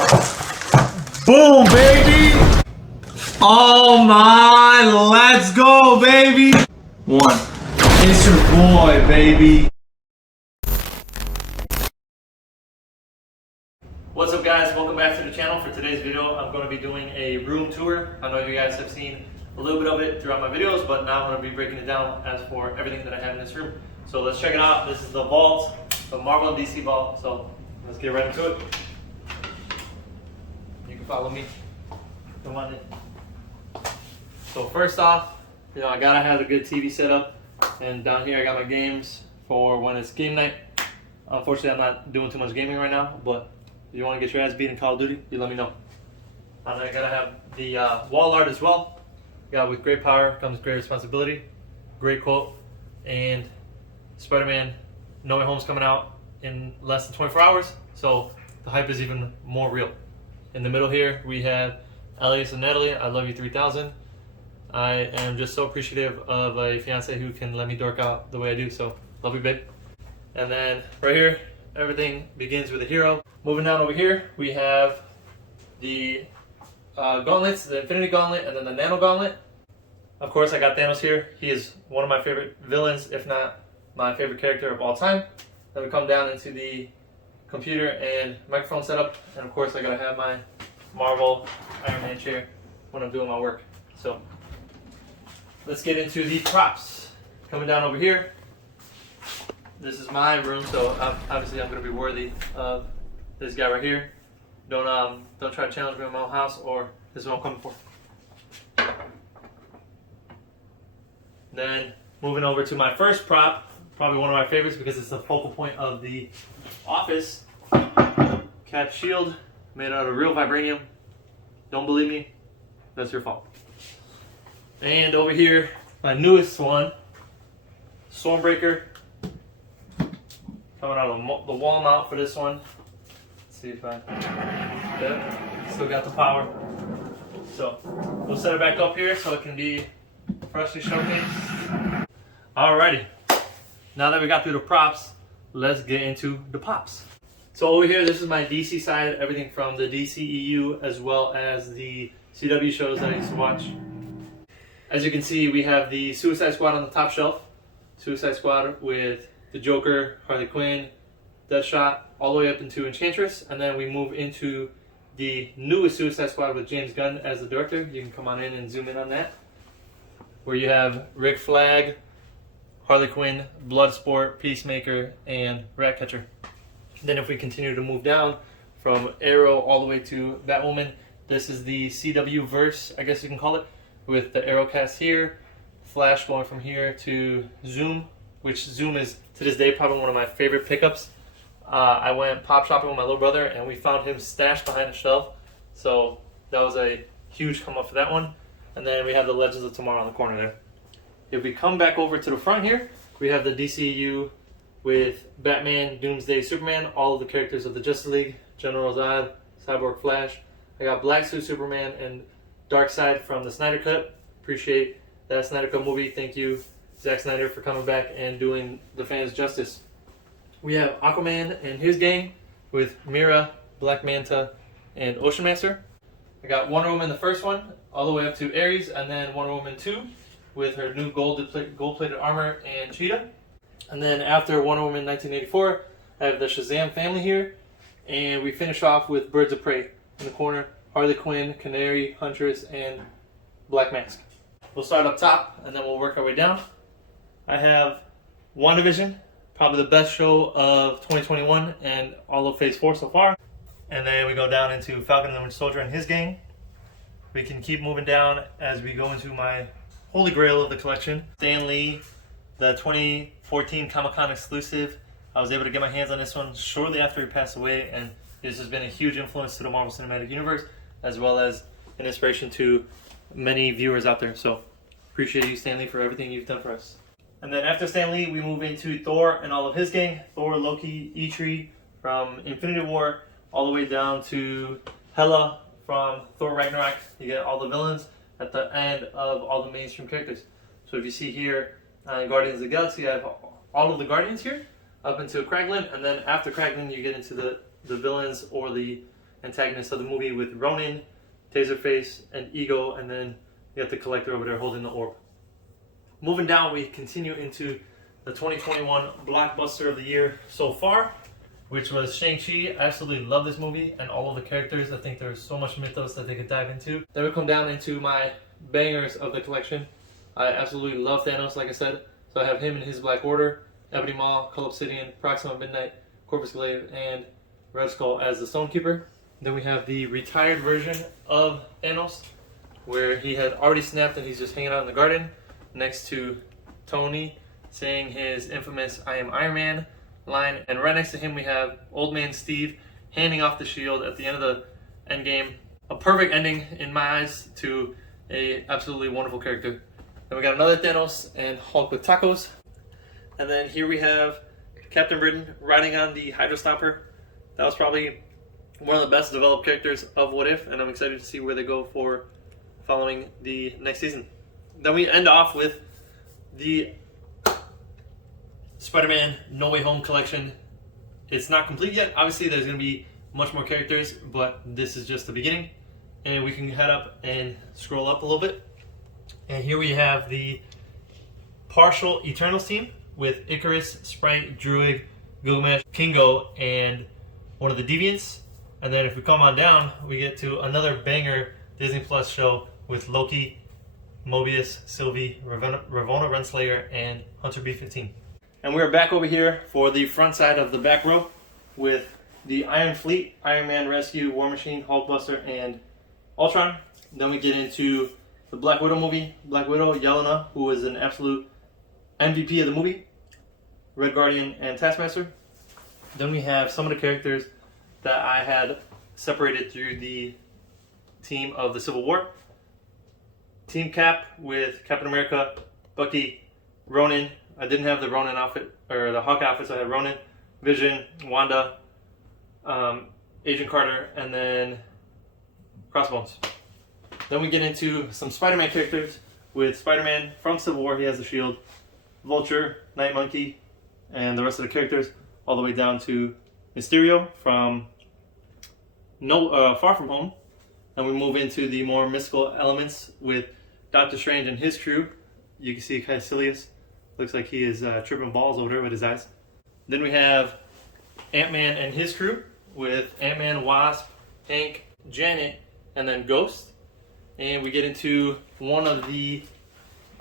Boom, baby! Oh my, let's go, baby! One. It's your boy, baby. What's up, guys? Welcome back to the channel. For today's video, I'm going to be doing a room tour. I know you guys have seen a little bit of it throughout my videos, but now I'm going to be breaking it down as for everything that I have in this room. So let's check it out. This is the vault, the Marvel DC vault. So let's get right into it. You can follow me. Come on in. So first off, I gotta have a good TV setup, and down here I got my games for when it's game night. Unfortunately, I'm not doing too much gaming right now, but if you want to get your ass beat in Call of Duty, you let me know. And I gotta have the wall art as well. With great power comes great responsibility. Great quote. And Spider-Man No Way Home's coming out in less than 24 hours, so the hype is even more real. In the middle here, we have Elias and Natalie, I Love You 3000. I am just so appreciative of a fiance who can let me dork out the way I do, so love you, babe. And then right here, everything begins with a hero. Moving down over here, we have the gauntlets, the Infinity Gauntlet and then the Nano Gauntlet. Of course, I got Thanos here. He is one of my favorite villains, if not my favorite character of all time. Then we come down into the computer and microphone setup, and of course I gotta have my Marvel Iron Man chair when I'm doing my work. So let's get into the props. Coming down over here, this is my room, so obviously I'm gonna be worthy of this guy right here. Don't try to challenge me in my own house, or this is what I'm coming for. Then moving over to my first prop, probably one of my favorites because it's the focal point of the office. Cat shield made out of real vibranium. Don't believe me? That's your fault. And over here, my newest one, Stormbreaker. Coming out of the wall mount for this one. Let's see if still got the power. So we'll set it back up here so it can be freshly showcased. Alrighty. Now that we got through the props, let's get into the pops. So over here, this is my DC side, everything from the DCEU as well as the CW shows that I used to watch. As you can see, we have the Suicide Squad on the top shelf. Suicide Squad with the Joker, Harley Quinn, Deadshot, all the way up into Enchantress. And then we move into the newest Suicide Squad with James Gunn as the director. You can come on in and zoom in on that. Where you have Rick Flag, Harley Quinn, Bloodsport, Peacemaker, and Ratcatcher. Then if we continue to move down from Arrow all the way to Batwoman, this is the CW verse, I guess you can call it, with the Arrowcast here, Flash going from here to Zoom, which Zoom is to this day probably one of my favorite pickups. I went pop shopping with my little brother and we found him stashed behind a shelf, so that was a huge come up for that one. And then we have the Legends of Tomorrow on the corner there. If we come back over to the front here, we have the DCU with Batman, Doomsday, Superman, all of the characters of the Justice League, General Zod, Cyborg, Flash. I got Black Suit Superman and Darkseid from the Snyder Cut. Appreciate that Snyder Cut movie. Thank you, Zack Snyder, for coming back and doing the fans justice. We have Aquaman and his gang with Mira, Black Manta, and Ocean Master. I got Wonder Woman, the first one, all the way up to Ares, and then Wonder Woman 2 with her new gold-plated armor and Cheetah. And then after Wonder Woman 1984, I have the Shazam family here. And we finish off with Birds of Prey in the corner. Harley Quinn, Canary, Huntress, and Black Mask. We'll start up top, and then we'll work our way down. I have WandaVision, probably the best show of 2021 and all of Phase 4 so far. And then we go down into Falcon and the Winter Soldier and his gang. We can keep moving down as we go into my holy grail of the collection, Stan Lee, the 2014 Comic-Con exclusive. I was able to get my hands on this one shortly after he passed away, and this has been a huge influence to the Marvel Cinematic Universe, as well as an inspiration to many viewers out there. So appreciate you, Stan Lee, for everything you've done for us. And then after Stan Lee, we move into Thor and all of his gang. Thor, Loki, Eitri from Infinity War, all the way down to Hela from Thor Ragnarok. You get all the villains at the end of all the mainstream characters. So if you see here, Guardians of the Galaxy, I have all of the Guardians here up until Kraglin, and then after Kraglin you get into the villains or the antagonists of the movie with Ronin, Taserface, and Ego, and then you got the Collector over there holding the orb. Moving down, we continue into the 2021 blockbuster of the year so far, which was Shang Chi. I absolutely love this movie and all of the characters. I think there's so much mythos that they could dive into. Then we come down into my bangers of the collection. I absolutely love Thanos, like I said. So I have him in his Black Order, Ebony Maw, Cull Obsidian, Proxima Midnight, Corvus Glaive, and Red Skull as the Stonekeeper. Then we have the retired version of Thanos, where he had already snapped and he's just hanging out in the garden next to Tony saying his infamous "I am Iron Man" line, and right next to him we have Old Man Steve handing off the shield at the end of the Endgame. A perfect ending in my eyes to a absolutely wonderful character. Then we got another Thanos and Hulk with tacos. And then here we have Captain Britain riding on the Hydra Stomper. That was probably one of the best developed characters of What If, and I'm excited to see where they go for following the next season. Then we end off with the Spider-Man No Way Home collection. It's not complete yet. Obviously, there's going to be much more characters, but this is just the beginning. And we can head up and scroll up a little bit. And here we have the partial Eternals team with Icarus, Sprite, Druid, Gilgamesh, Kingo, and one of the Deviants. And then if we come on down, we get to another banger Disney Plus show with Loki, Mobius, Sylvie, Ravonna Renslayer, and Hunter B-15. And we're back over here for the front side of the back row with the Iron Fleet, Iron Man Rescue, War Machine, Hulkbuster, and Ultron. Then we get into the Black Widow movie. Black Widow, Yelena, who was an absolute MVP of the movie, Red Guardian, and Taskmaster. Then we have some of the characters that I had separated through the team of the Civil War. Team Cap with Captain America, Bucky, Ronin. I didn't have the Ronin outfit, or the Hawk outfit, so I had Ronin, Vision, Wanda, Agent Carter, and then Crossbones. Then we get into some Spider-Man characters with Spider-Man from Civil War. He has the shield, Vulture, Night Monkey, and the rest of the characters, all the way down to Mysterio from Far From Home. And we move into the more mystical elements with Doctor Strange and his crew. You can see Caecilius. Looks like he is tripping balls over there with his eyes. Then we have Ant-Man and his crew with Ant-Man, Wasp, Hank, Janet, and then Ghost. And we get into one of the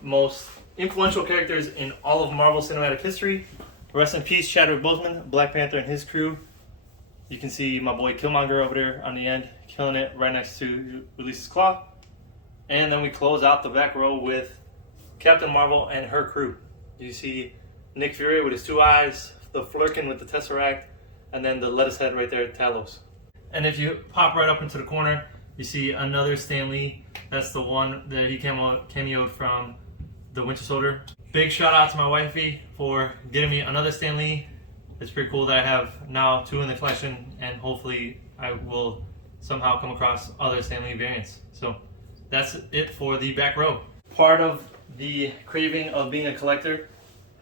most influential characters in all of Marvel Cinematic history. Rest in peace, Chadwick Bozeman, Black Panther and his crew. You can see my boy Killmonger over there on the end, killing it right next to Ulysses Claw. And then we close out the back row with Captain Marvel and her crew. You see Nick Fury with his two eyes, the Flurkin with the Tesseract, and then the lettuce head right there, Talos. And if you pop right up into the corner, you see another Stan Lee. That's the one that he cameoed from the Winter Soldier. Big shout out to my wifey for getting me another Stan Lee. It's pretty cool that I have now two in the collection, and hopefully I will somehow come across other Stan Lee variants. So that's it for the back row. Part of the craving of being a collector,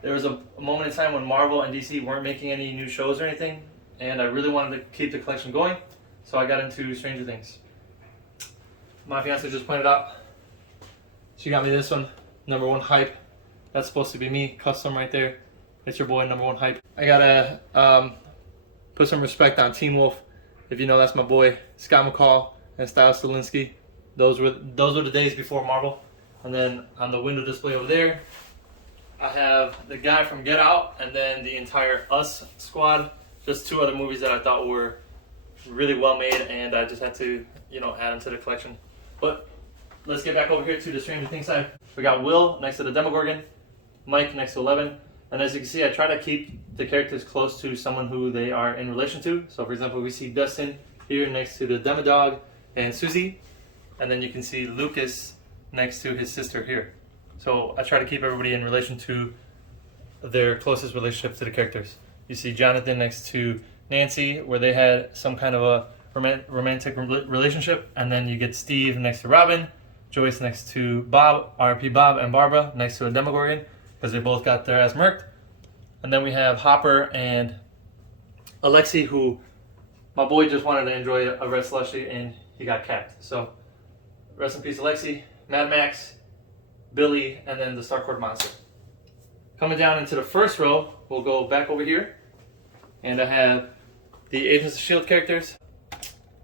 there was a moment in time when Marvel and DC weren't making any new shows or anything, and I really wanted to keep the collection going, so I got into Stranger Things. My fiance just pointed out, she got me this one, number one hype. That's supposed to be me, custom right there. It's your boy, number one hype. I gotta put some respect on Teen Wolf. If you know, that's my boy Scott McCall and Styles Stilinski. Those were the days before Marvel. And then on the window display over there, I have the guy from Get Out, and then the entire Us squad. Just two other movies that I thought were really well made, and I just had to, add them to the collection. But let's get back over here to the Stranger Things side. We got Will next to the Demogorgon, Mike next to 11, and as you can see, I try to keep the characters close to someone who they are in relation to. So for example, we see Dustin here next to the Demodog and Susie, and then you can see Lucas next to his sister here. So I try to keep everybody in relation to their closest relationship to the characters. You see Jonathan next to Nancy, where they had some kind of a romantic relationship, and then you get Steve next to Robin, Joyce next to Bob, RP Bob, and Barbara next to a Demogorgon, because they both got their ass murked. And then we have Hopper and Alexei, who my boy just wanted to enjoy a red slushie and he got capped. So rest in peace, Alexi, Mad Max, Billy, and then the Starcourt Monster. Coming down into the first row, we'll go back over here, and I have the Agents of S.H.I.E.L.D. characters,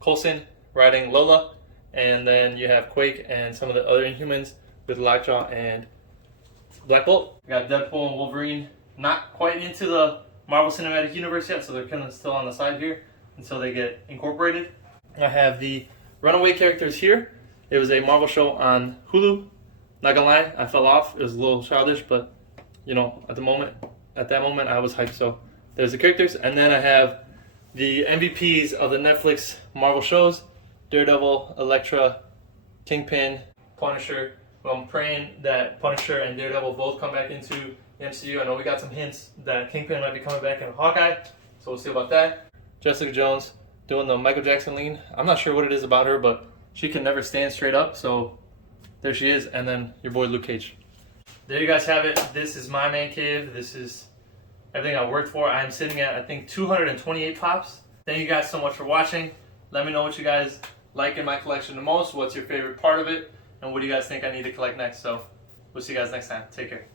Coulson riding Lola, and then you have Quake and some of the other Inhumans with Lockjaw and Black Bolt. We got Deadpool and Wolverine, not quite into the Marvel Cinematic Universe yet, so they're kind of still on the side here until they get incorporated. I have the Runaway characters here. It was a Marvel show on Hulu. Not gonna lie, I fell off. It was a little childish, but you know, at that moment, I was hyped. So there's the characters, and then I have the MVPs of the Netflix Marvel shows: Daredevil, Elektra, Kingpin, Punisher. Well, I'm praying that Punisher and Daredevil both come back into the MCU. I know we got some hints that Kingpin might be coming back in Hawkeye, so we'll see about that. Jessica Jones doing the Michael Jackson lean. I'm not sure what it is about her, but she can never stand straight up, so there she is. And then your boy Luke Cage. There you guys have it. This is my man cave. This is everything I worked for. I'm sitting at, I think, 228 pops. Thank you guys so much for watching. Let me know what you guys like in my collection the most. What's your favorite part of it? And what do you guys think I need to collect next? So we'll see you guys next time. Take care.